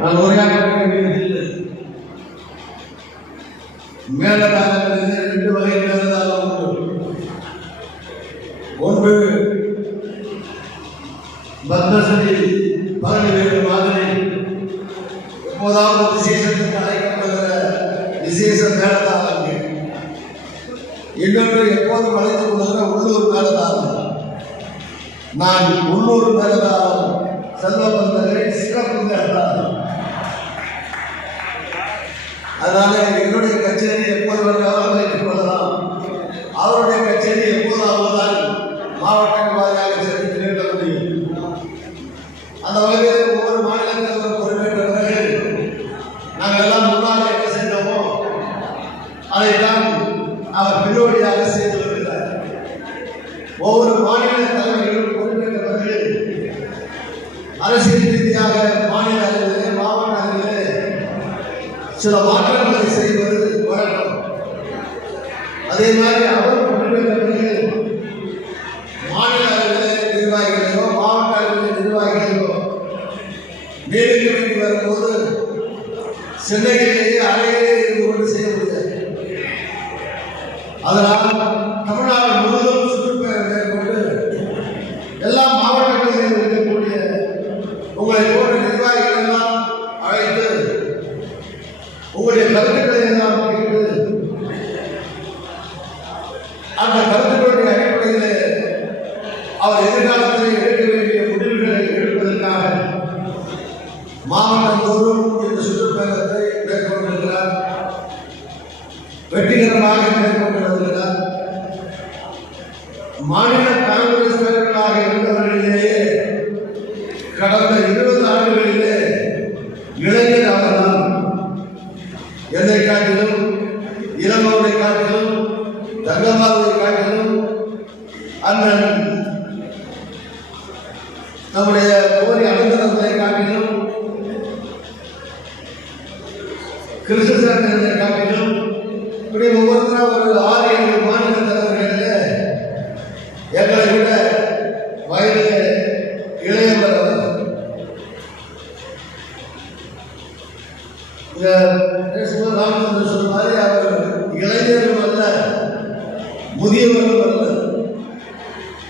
நான் உரையாற்ற வேண்டியதில்லை. மேலதாரங்களில் 2 வகை மேலதாரம் உண்டு. ஒன்று பத்மஸ்ரீ பழனிவேலு மாதிரி எப்போதாவது விசேஷத்துக்கு அழைக்கப்படுகிற விசேஷ மேலதாரங்கள். இன்னொன்று எப்போதும் அழைத்துக் கொள்கிற உள்ளூர் மேலதாரம். நான் உள்ளூர் மேலதாரம் செல்வபந்தரை சிறப்பு மேலதாரம். அதனால என்னுடைய கச்சேரி எப்போது வந்தாலும் வைத்துக் கொள்ளலாம். அவருடைய கச்சேரி எப்போதாவது மாவட்ட வாரியாக சென்று நிறுத்த முடியும். அந்த வகையில் ஒவ்வொரு மாநிலத்திலும் பொறுப்பேற்றவர்கள் நாங்கள் எல்லாம் முன்னாலே என்ன செய்தோமோ அதைத்தான் அவர் பின்னோடியாக செய்து வருகிறார். ஒவ்வொரு மாநில தலைவர்களும் பொறுப்பேற்றவர்கள் அரசியல் ரீதியாக மாநில அளவிலே மாவட்ட அளவிலே சில மாற்றங்களை செய்வது வழக்கம். அதே மாதிரி அவர் பொறுப்பேற்றவர்கள் மாநில அளவிலே நிர்வாகிகளையோ மாவட்ட அளவிலே நிர்வாகிகளையோ நேருக்கு வேண்டி வரும்போது சென்னையிலேயே அறையிலே இருந்து கொண்டு செய்ய முடியாது. அதனால் தமிழ்நாடு முழுவதும் சுற்றுப்பயணம் மேற்கொண்டு எல்லா மாவட்டங்களிலும் இருக்கக்கூடிய உங்களை போன்ற நிர்வாகிகள் எல்லாம் அழைத்து உங்களுடைய கருத்துக்களை எல்லாம் கேட்டு அந்த கருத்துக்களுடைய அடிப்படையில் அவர் எதிர்காலத்தில் எடுக்க வேண்டிய முடிவுகளை எடுப்பதற்காக மாவட்டந்தோறும் இந்த சுற்றுப்பயணத்தை மேற்கொண்டிருக்கிறார். வெற்றிகரமாக மேற்கொண்டு வருகிறார். மாநில காங்கிரஸ் தலைவர்களாக இருந்தவர்களிலேயே கடந்த 20 ஆண்டுகளிலே இளைஞர் அவர்தான். என்னை காட்டிலும் இளமோரை காட்டிலும் தங்கமாவை காட்டிலும் அண்ணன் நம்முடைய கோரி அனந்தரத்தை காட்டிலும் கிருஷ்ணசாமி காட்டிலும் இப்படி ஒவ்வொருத்தரும் ஒரு 6-7 மாநில தலைவர்களில் எங்களை விட வயதில் இளையவர் அவர். ராமச்சந்திரன் சொன்ன மாதிரி அவர் இளைஞரும் அல்ல முதியவரும் அல்ல,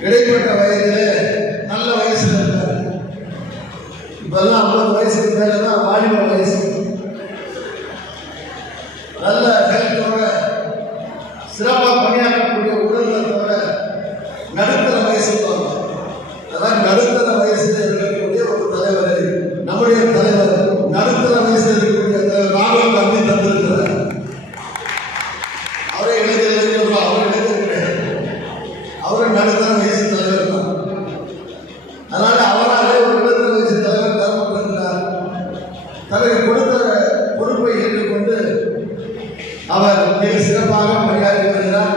இடைப்பட்ட வயதிலே நல்ல வயசுல இருக்காரு. இப்பெல்லாம் 50 வயசுக்கு மேலதான் வாலிப வயசு. நல்ல ஹெல்த்தோட சிறப்பாக பணியாற்றக்கூடிய உடல்நலத்தோட நடுத்தர வயசு. அதான் நடுத்தர வயசில் இருக்கக்கூடிய ஒரு தலைவர், நம்முடைய தலைவர் நடுத்தர வயசில் இருக்கக்கூடிய தலைவர் ராகுல் காந்தி தந்திருக்கிறார். அவரே இளைஞர், அவர் இளைஞர் கிடையாது, அவரும் நடுத்தர வயசு தலைவர் தான். அதனால அவராலே ஒரு நடுத்தர வயசு தலைவர் தரப்பட்டிருக்கிறார். தனக்கு கொடுத்த பொறுப்பை ஏற்றுக்கொண்டு அவர் மிக சிறப்பாக பணியாற்றி வருகிறார்.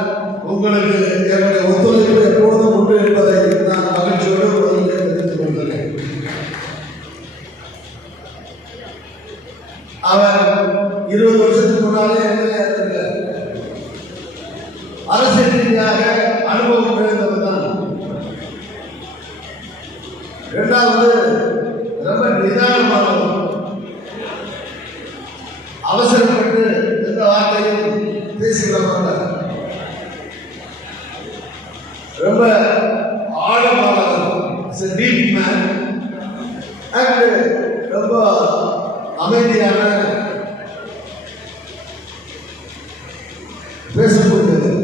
உங்களுக்கு என்னுடைய ஒத்துழைப்பு எப்பொழுதும் உண்டு என்பதை நான் மகிழ்ச்சியோடு தெரிவித்துக் கொள்கிறேன். அவர் 20 வருஷத்துக்கு முன்னாலே எம்எல்ஏ இருந்திருக்கிறார். அரசியல் ரீதியாக அனுபவம் நிறைந்தவர் தான். இரண்டாவது ரொம்ப நிதானமானவர். அவசரப்பட்டு எந்த வார்த்தையும் பேசிவிட மாட்டார். ரொம்ப ஆழமானவர், டீப் மேன். அண்ட் ரொம்ப அமைதியான பேசக்கூடியவர்,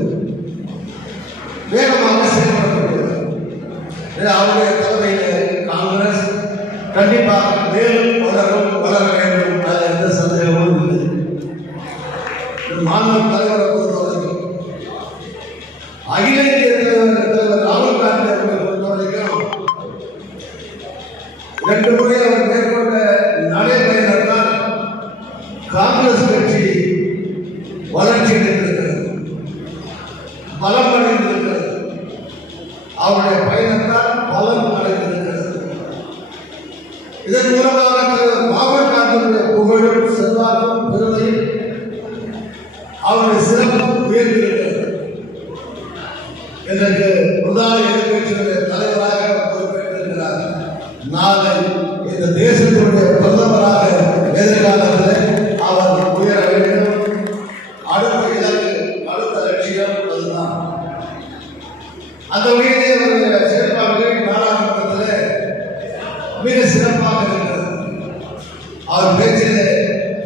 வேகமாக செயல்படக்கூடியவர். அவருடைய தலைமையில் காங்கிரஸ் கண்டிப்பாக மேலும் வளர வேண்டும், அது எந்த சந்தேகமும் இல்லை. மாநில தலைவரை பொறுத்தவரைக்கும் அகில இந்திய தலைவர் ராகுல் காந்தி அவர்களை பொறுத்தவரைக்கும் 2 முறை அவர் மேற்கொண்ட நடைபயணத்தால் காங்கிரஸ் கட்சி வளர்ச்சி அடைந்திருக்கிறது, பலம் அடைந்திருக்கிறது. அவருடைய பயணத்தால் பலம் அடைந்திருக்கிறது. இதன் மூலமாக ராகுல் காந்தியுடைய புகழும் செல்வாக்கும் பெருமையும் அவருடைய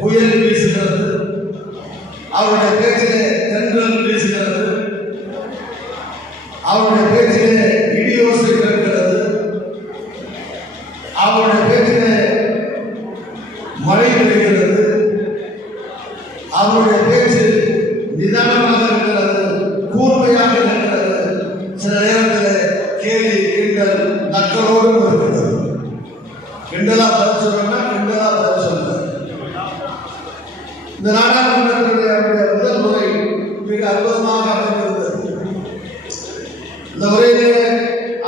புயல் வீசுகிறது, அவருடைய பேச்சிலே தென்றல் வீசுகிறது, அவருடைய பேச்சிலே இடியோசை கேட்கிறது, அவருடைய பேச்சிலே மழை பெய்கிறது, அவருடைய பேச்சு நிதானமாக இருக்கிறது, கூர்மையாக இருக்கிறது, சில நேரத்தில் கேலி கிண்டல் நக்கலோடு இருக்கிறது. கிண்டலா பதில் சொல்லணும்னா கிண்டலா பதில் சொல்ல. இந்த நாடாளுமன்றத்தினுடைய முதல் முறை மிக அற்புதமாக அமைந்திருந்தது. இந்த முறையிலே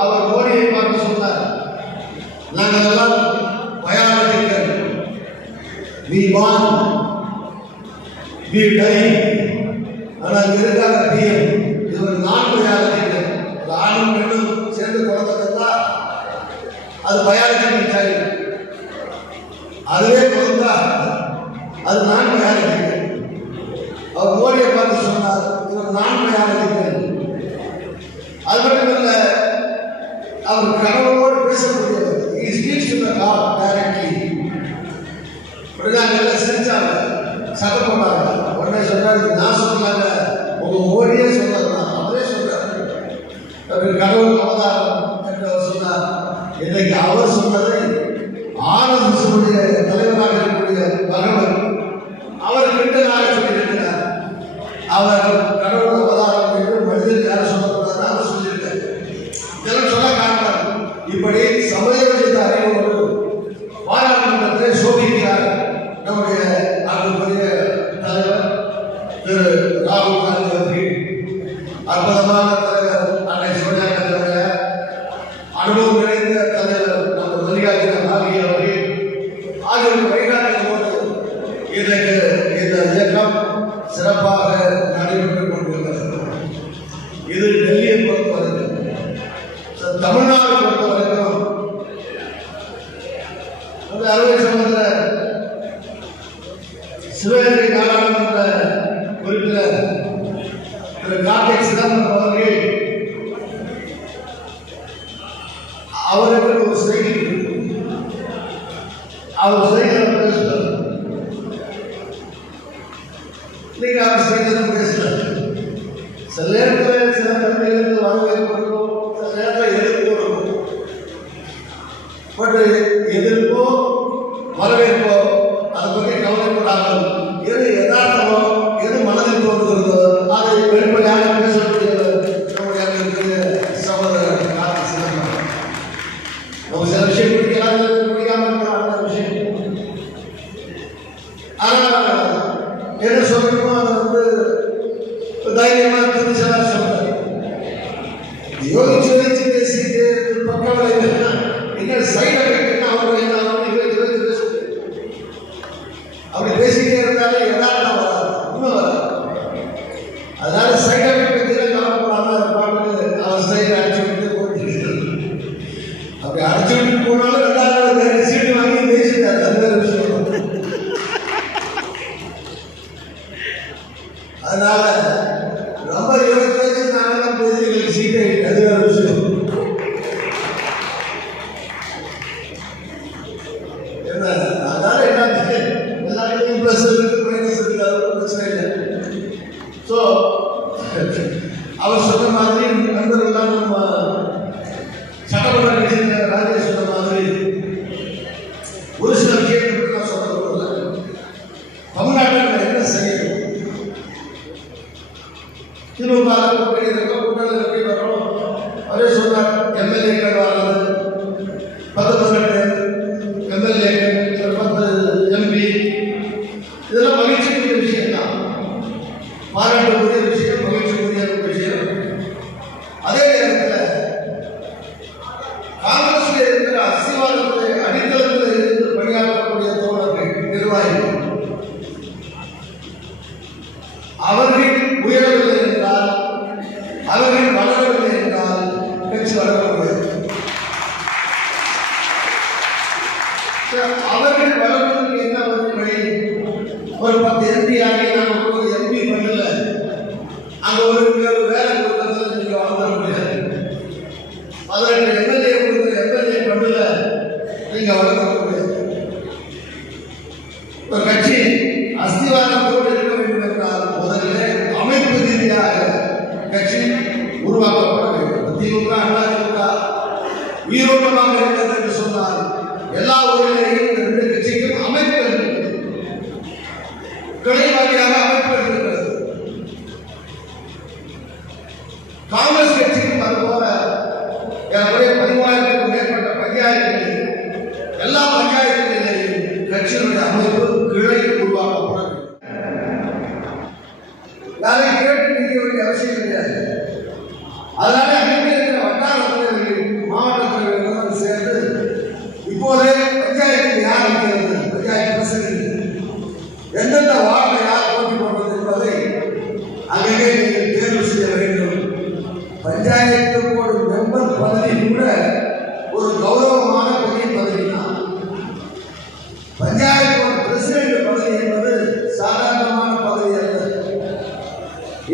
அவர் மோடியை பார்த்து சொன்னார், நாங்கள் எல்லாம் biological, we born, we die. ஆனால் இருக்காத பிஎம் இவர் நான் பயாலஜிக்கல், ஆணும் பெண்ணும் சேர்ந்து குழந்தை அது பயாலஜிக்கல் சைல்டு, அதுவே குழந்தா அது நான் பயாலஜிக்கல். அவர் மோடியை பார்த்து சொன்னார், இவர் நான் பயாலஜிக்கல். அது மட்டும் இல்ல, அவர் கடவுளோடு பேசக்கூடியவர். He speaks to the God directly. நாங்கள் எல்லாம் சிரிச்சாங்க, சத்தம் போட்டாங்க. உடனே சொன்னார், நான் சொன்னாங்க, உங்க மோடியே சொன்னார், அவரே சொன்னார் கடவுள் அவதாரம் என்று அவர் சொன்னார். இன்னைக்கு அவர் சொன்னதை ஆர்எஸ்எஸ் தலைவராக இருக்கக்கூடிய பகவன் அவர் கிண்டலாக சொல்லியிருக்கிறார். அவர் கடவுள் அவதாரம் என்று மனிதன் யாரும் சொல்லக்கூடாது அவர் சொல்லியிருக்கார். இதெல்லாம் சொல்ல காரணம், இப்படி சமயவழித்த அறிவோடு பாராளுமன்றத்தை சோதிக்கிறார் நம்முடைய அன்புக்குரிய தலைவர் திரு ராகுல் காந்தி அவர்கள். அற்புதமான தலைவர் அன்னை சோனியா காந்தி அவர்கள், அனுபவம் நிறைந்த தலைவர் நம்ம மல்லிகார்ஜுன கார்கே அவர்கள் ஆகியோர் வழிகாட்டும்போது இன்றைக்கு இந்த இயக்கம் சிறப்பாக நடைபெற்றுக் கொண்டிருக்கிறது. இது டெல்லியை பொறுத்தவரைக்கும், தமிழ்நாடு பொறுத்தவரைக்கும் அறுவை சம்பந்த சிவகங்கை நாடாளுமன்ற உறுப்பினர் திரு கார்த்திக் சிதம்பரம் அவர்கள் அவருக்கு ஒரு செய்தி, அவர் செய்தியில் பேசுகிறார். இன்னைக்கு அவர் செய்தியில் பேசுகிறார். சில நேரத்தில் சில கருத்துகளுக்கு வரவேற்பு, சில நேரத்தில் எதிர்ப்பு இருக்கும். பட் எதிர்ப்போ வரவேற்போ அதை பற்றி கவலைப்படாமல் எது யதார்த்தமோ எது மனதில் தோன்றுகிறதோ அதை வெளிப்படையாக பேசக்கூடியவர் நம்முடைய அங்கிருக்கிற சகோதரர் கார்த்திக் சிதம்பரம். ஒரு சில விஷயம் பிடிக்காமல் இருக்கலாம், அந்த விஷயம். ஆனால் என்ன சொல்லணுமோ அதை தைரியமாக துணிச்சலாக சொல்றாரு. யோகிச்சு வச்சு பேசிட்டு பக்கவலை என்ன சைடு எஃபெக்ட் அவர்கள் என்ன அப்படி பேசிட்டே இருந்தாலே யதார்த்தம் வராது, உண்மை வராது. அதனால சைடு எஃபெக்ட் பற்றி கவலைப்படாம பாட்டு அவர் சைடு அடிச்சு விட்டு போட்டு அப்படி அடிச்சு விட்டு போனாலும் 2வது சீட்டு வாங்கி பேசிட்டாரு. அது வேற விஷயம். அதனால ரொம்ப யோசிச்சு நாங்களாம் பேசி சீட்டை அது வேற விஷயம். அதனால என்ன எல்லாருக்கும் பிளஸ் இருக்கு மைனஸ் இருக்கு, அது பிரச்சனை இல்லை. ஸோ அவர் சொன்ன மாதிரி நண்பர்கள்லாம் நம்ம சட்டமன்ற கட்சியில் ராஜேஷ் சொன்ன மாதிரி ஒரு சில விஷயங்கள் சொல்ல தமிழ்நாட்டில் என்ன செய்யணும், திமுக கூட்டணி கூட்டணி எப்படி வரும் அவரே சொன்னார். எம்எல்ஏக்கள் வர்றது 18 எம்எல்ஏக்கள் 10 எம்பி, இதெல்லாம் மகிழ்ச்சிக்குரிய விஷயம் தான், பாராட்டக்கூடிய விஷயம், மகிழ்ச்சிக்குரிய விஷயம். அதே நேரத்தில் காங்கிரஸில் இருக்கிற அஸ்திவாரத்தை அடித்தளத்தில் இருந்து பணியாற்றக்கூடிய தோழர்கள், நிர்வாகிகள், அவர்கள் உயரவில்லை என்றால், அவர்கள் வளரவில்லை என்றால் கட்சி வளரவில்லை. அவர்கள் வளர்வதற்கு என்ன வழி? ஒரு 10 எம்பி ஆகி நாங்கள் ஒரு எம்பி பண்ணல, அங்க ஒரு வேலை கொடுக்கறதுல நீங்க வளர்ந்துட முடியாது. 18 எம்எல்ஏ கொடுக்குற எம்எல்ஏ பண்ணல, நீங்க வளர்ந்துட முடியாது. ஒரு கட்சி அஸ்திவாரத்தோடு இருக்க வேண்டும் என்றால் முதலிலே அமைப்பு ரீதியாக கட்சி உருவாக்கப்பட வேண்டும். திமுக அதிமுக உயிரோட்டமாக இருக்கிறது என்று சொன்னால் எல்லா ஊரிலேயும் இந்த ரெண்டு கட்சிக்கும் அமைப்பு இருக்கிறது, கிளை வாரியாக அமைப்பு இருக்கிறது. காங்கிரஸ் கட்சிக்கும் அதுபோல 13,000க்கும் மேற்பட்ட பஞ்சாயத்துகளில் எல்லா பஞ்சாயத்துகளிலேயும் கட்சியினுடைய அமைப்பு கிளை உருவாக்கப்பட வேண்டும். யாரையும் கேட்டு நிற்க வேண்டிய அவசியம் கிடையாது. அதனால அங்கே இருக்கிற வட்டார தலைவர்கள் மாவட்ட தலைவர்கள் சேர்ந்து இப்போதே பஞ்சாயத்தில் யார் இருக்கிறது, பஞ்சாயத்து பிரசிடென்ட் எந்தெந்த வார்டில் யார் போட்டி போடுறது என்பதை அங்கே நீங்கள் தேர்வு செய்ய வேண்டும். பஞ்சாயத்து போர்டு மெம்பர் பதவி கூட ஒரு கௌரவமான பெரிய பதவி தான். பஞ்சாயத்து போர்டு பிரசிடென்ட் பதவி என்பது சாதாரணமான பதவி அல்ல.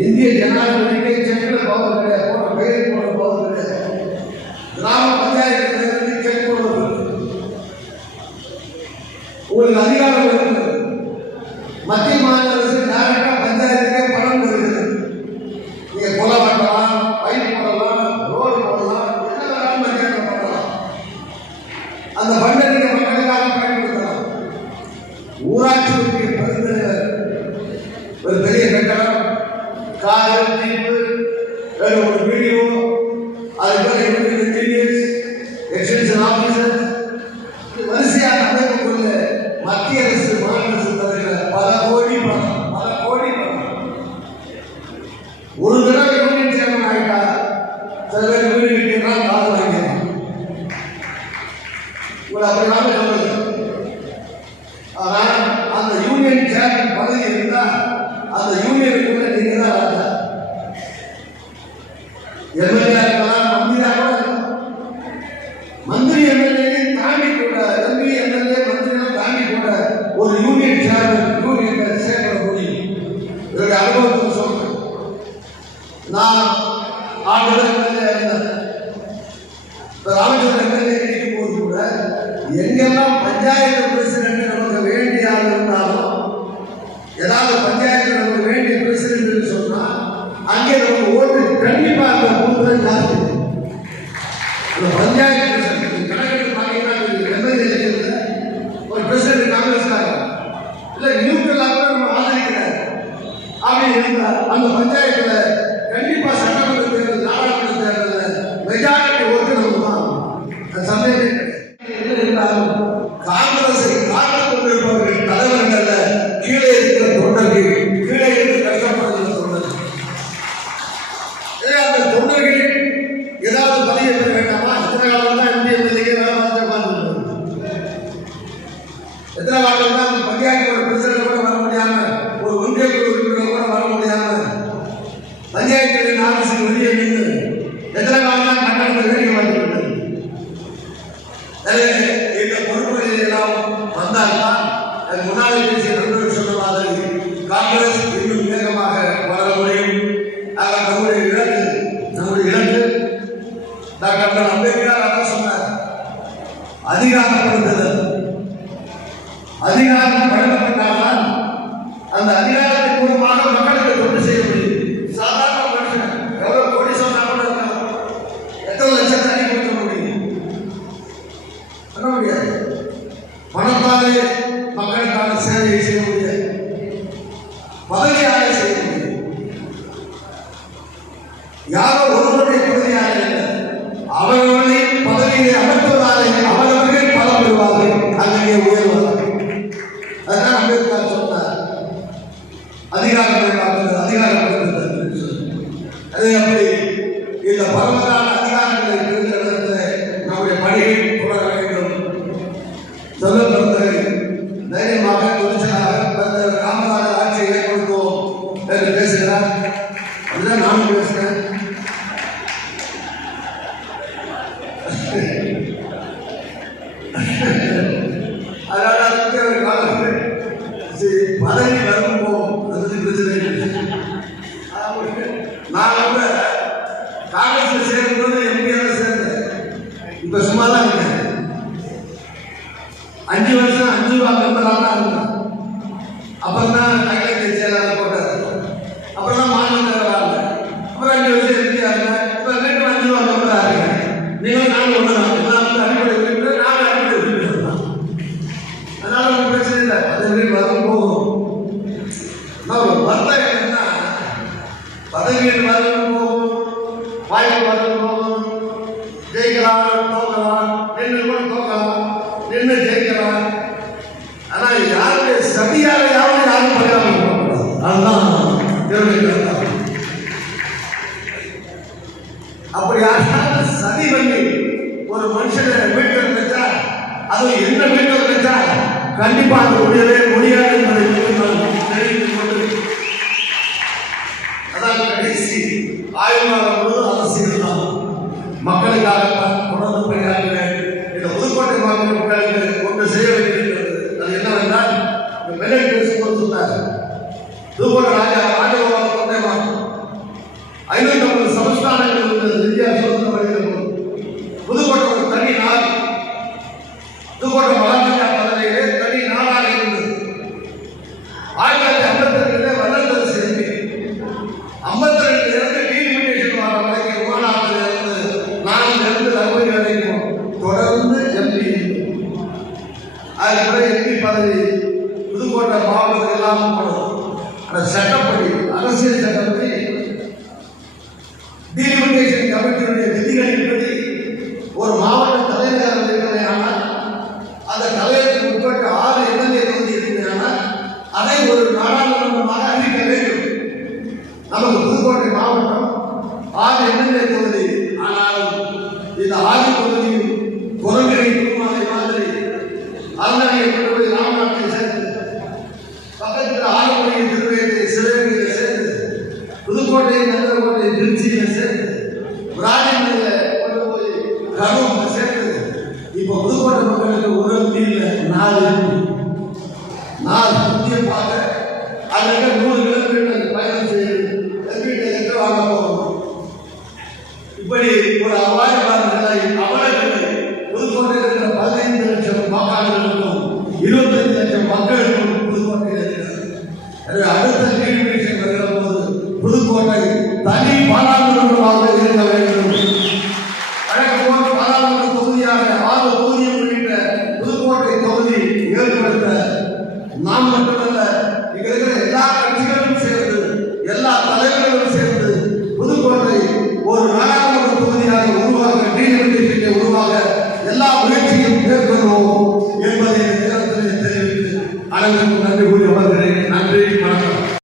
இந்திய ஜனாதிபதிக்கு செக்கில் பவர் கிடையாது, போன்ற பெயர் போன்ற பவர் கிடையாது. கிராம பஞ்சாயத்து செக் போடுவது உங்களுக்கு அதிகாரம் இருக்கிறது. மத்திய மாநில அரசு டைரக்டா பஞ்சாயத்துக்கே பணம் தருகிறது. நீங்க கொலை பண்ணலாம், பைப் போடலாம், ரோடு போடலாம், என்ன வேணாலும் பஞ்சாயத்து பண்ணலாம். அந்த பண்டை நீங்க மக்களுக்காக பயன்படுத்தலாம். ஊராட்சி ஒன்றிய பெருந்தலைவர் ஒரு பெரிய கட்டடம், கார், ஜீப்பு, ஒரு வீடியோ, அதுக்கு இன்ஜினியர்ஸ், எக்ஸ்டென்ஷன் ஆபீசர், வரிசையான அமைப்புக்குள்ள மத்திய அரசு மாநில அரசு தருகிற பல கோடி பணம். ஒரு தடவை யூனியன் சேர்மன் ஆகிட்டா சில பேர் வீடு வீட்டுலாம் காது வாங்கிடலாம். உங்களை அப்படி வாங்க சொல்லுங்க. ஆனால் அந்த யூனியன் சேர்மன் பதவி இருந்தால் அந்த யூனியனுக்குள்ள நீங்க தான் ராஜா. எம்எல்ஏ இருக்கலாம், மந்திரியாக இருக்கலாம். மந்திரி எம்எல்ஏ தாண்டி கூட, எம்பி எம்எல்ஏ மந்திரியாக தாண்டி கூட ஒரு யூனியன் சேர்மன் யூனியன் சேர்க்க முடியும். இதோடைய அனுபவத்தை சொல்றேன். நான் ஆண்டுகள் எம்எல்ஏ இருந்தேன். ராமச்சந்திரன் எம்எல்ஏ இருக்கும் போது கூட எங்கெல்லாம் பஞ்சாயத்து பிரசிடென்ட் நமக்கு வேண்டிய ஆள் இருந்தாலும், ஏதாவது பஞ்சாயத்து நமக்கு வேண்டிய பிரசிடென்ட் சொன்னா அங்கே நமக்கு ஓட்டு கண்டிப்பா அந்த மூன்று ஜாஸ்தி. பஞ்சாயத்து பிரசிடென்ட் கணக்கு பார்த்தீங்கன்னா எம்எல்ஏ ஒரு பிரசிடென்ட் காங்கிரஸ்காரர் இல்லை நியூட்ரலாக கூட நம்ம ஆதரிக்கிறார். அப்படி இருந்தால் அந்த பஞ்சாயத்துல கண்டிப்பா சட்டமன்ற தேர்தல், நாடாளுமன்ற தேர்தலில் மெஜாரிட்டி ஓட்டு நமக்கு தான். சந்தேகம் இருந்தாலும் காங்கிரஸை காட்டுக் கொண்டிருப்பவர்கள் தலைவர்கள் கீழே இருக்கிற தொண்டர்கள், கீழே இருந்து கஷ்டப்படுகிற தொண்டர்கள். அந்த தொண்டர்கள் ஏதாவது பதிவு பெற வேண்டாமா? எத்தனை காலம் தான் இந்திய பிள்ளைங்க வேலை பார்த்து எத்தனை காலம் தான் பஞ்சாயத்து பிரசிடென்ட் கூட வர முடியாம, ஒரு ஒன்றிய குழு உறுப்பினர் கூட வர முடியாம, பஞ்சாயத்து ஆபீஸுக்கு வெளியே நின்று எத்தனை காலம் தான் கட்டணத்தை வேடிக்கை பார்த்துவிட்டது. இந்த பொறுப்புகளில் எல்லாம் வந்தால்தான் முன்னாடி பேசிய நண்பர்கள் சொன்ன மாதிரி காங்கிரஸ் இன்னும் வேகமாக வளர முடியும். நம்முடைய இலக்கு டாக்டர் அம்பேத்கர் அதான் சொன்னார், அதிகாரப்படுத்துதல். அதிகாரம் வழங்கப்பட்டால்தான் அந்த அதிகாரத்தின் மூலமாக மக்களுக்கு தொண்டு செய்ய முடியும். சாதாரண மனுஷன் எவ்வளவு கோடி சொன்னா கூட இருக்கலாம், எத்தனை லட்சத்தை அடி கொடுக்க முடியும்? பண்ண முடியாது. பணத்தாலே மக்களுக்கான சேவையை செய்ய முடியாது, பதவியாலே செய்ய முடியும். யாரோ ஒருவருடைய பதவியாக இல்லை, அவர்களை பதவியை அமர்த்துவதாலே அவர்கள் பலம் பெறுவார்கள், அங்கே உயர்வார்கள். அதுதான் அம்பேத்கர் சொன்னார், அதிகாரப்படுத்துதல். அதே அப்படி இந்த பரவலான அதிகாரங்களை பெறுகிற இடத்தில் நம்முடைய பணிகள் தொடர வேண்டும். சொல்ல பிறந்தவர்கள் தைரியமாக துணிச்சலாக காமராஜர் ஆட்சியை ஏற்படுத்துவோம் என்று பேசுகிறார். அதுதான் நானும் பேசுகிறேன். அதனால பதவி வரும்போம் அது பிரச்சனை. நான் கூட காங்கிரஸ் சேர்க்கும்போது எம்பியாக சேர்ந்தேன். இப்ப சும்மா தான் இருக்கேன். 5 வருஷம் 5 ரூபா மெம்பராக தான் இருந்தேன். அப்புறம் தான் நகரத்தை செயலாளர் போட்டார். அப்புறம் தான் மாநில தலைவராக, அப்புறம் 5 வருஷம் இருக்காங்க. இப்போ 2 5 வருஷம் நீங்களும் நாங்கள் ஒன்று தான். எல்லாம் அடிப்படை வீட்டு நாங்கள் அடிப்படை வீட்டு தான். அதனால ஒன்றும் பிரச்சனை இல்லை. அது வீடு வரும் போகும். ஒரு வருத்தம் என்னன்னா பதவியில் வரும் போகும், வாய்ப்பு வரும் போகும், ஜெயிக்கலாம் தோக்கலாம், நின்று கூட தோக்கலாம், நின்று ஜெயிக்கலாம். ஆனா யாருடைய சதியாக யாரும் பரிகாரம். அதுதான் அப்படி யாராவது சதி பண்ணி ஒரு மனுஷனை வீட்டில் வச்சா, அது என்ன வீட்டில் வச்சா கண்டிப்பா அது முடியவே முடியாது என்பதை தெரிவித்துக் கொண்டு அதான் கடைசி ஆய்வாளர் முழுவதும் அரசியல் தான். மக்களுக்காக தொடர்ந்து பணியாற்றுவேன். இந்த புதுக்கோட்டை மாவட்ட மக்களுக்கு ஒன்று செய்ய வேண்டியிருக்கிறது. அது என்னவென்றால், மெலட் பேசும்போது சொன்னார், புதுக்கோட்டை ராஜகோபால தொண்டைமான் 550 சமஸ்தானங்கள் இருந்தது. இந்தியா சுதந்திரம் அடைந்த போது புதுக்கோட்டை ஒரு தனி நாடு. புதுக்கோட்டை மகாராஜா பதவியிலே தனி நாடாக இருந்தது. 1952 வல்லரசு எழுதி 52 இருந்து டீலிமிட்டேஷன் வர வரைக்கும் விமானத்தில் இருந்து 4 இருந்து 60 வரைக்கும் தொடர்ந்து எம்பி. அதுக்கு எம்பி பதவி புதுக்கோட்டை மாவட்டத்தில் எல்லாம் போனது. அந்த சட்டப்படி, அரசியல் சட்டப்படி, டீலிமிட்டேஷன் கமிட்டியுடைய விதிகளின்படி ஒரு மாவட்ட தலைநகரம் இருக்கிறதே ஆனால் அந்த தலைவருக்கு உட்பட்ட 6 எம்எல்ஏ தொகுதி இருக்கிறார்கள். அதை ஒரு நாடாளுமன்றமாக அறிவிக்க வேண்டும். நமக்கு புதுக்கோட்டை மாவட்டம் 6 எம்எல்ஏ தொகுதி. ஆனாலும் இந்த 6 தொகுதியும் குரங்கரை குருமாலை மாதிரி அரண்மனையை கொண்டு போய் ராமநாட்டை சேர்த்து, பக்கத்தில் ஆலங்குடியை திருவேற்றை சிவகங்கையில் சேர்த்து, புதுக்கோட்டை நகரக்கோட்டை திருச்சியில் சேர்த்து, ராஜமலையில் கொண்டு போய் கரூரில் சேர்த்து, இப்போ புதுக்கோட்டை மக்களுக்கு ஒரு எம்பி இல்லை, 4 எம்பி. 4 முக்கியமாக அதுக்கு 100 கிலோமீட்டர் பயணம் செய்து எம்பி வாங்க போகணும். இப்படி ஒரு அபாயமான நிலை, அவலநிலை புதுக்கோட்டையில் இருக்கிற 15 லட்சம் வாக்காளர்களுக்கும் 25 லட்சம் மக்களுக்கும் புதுக்கோட்டையில் இருக்கிறது. எனவே அடுத்த டீலிமிட்டேஷன் வருகிற போது புதுக்கோட்டை தனி பாராளுமன்றமாக இருக்க வேண்டும். வழக்கமான பாராளுமன்ற தொகுதியாக 6 தொகுதியை உள்ளிட்ட புதுக்கோட்டை தொகுதி ஏற்படுத்த நாம் மட்டுமல்ல, இங்க இருக்கிற எல்லா கட்சிகளும் சேர்ந்து, எல்லா தலைவர்களும் சேர்ந்து புதுக்கோட்டை ஒரு நாடாளுமன்ற தொகுதியாக உருவாக, டீலிமிட்டேஷனை உருவாக எல்லா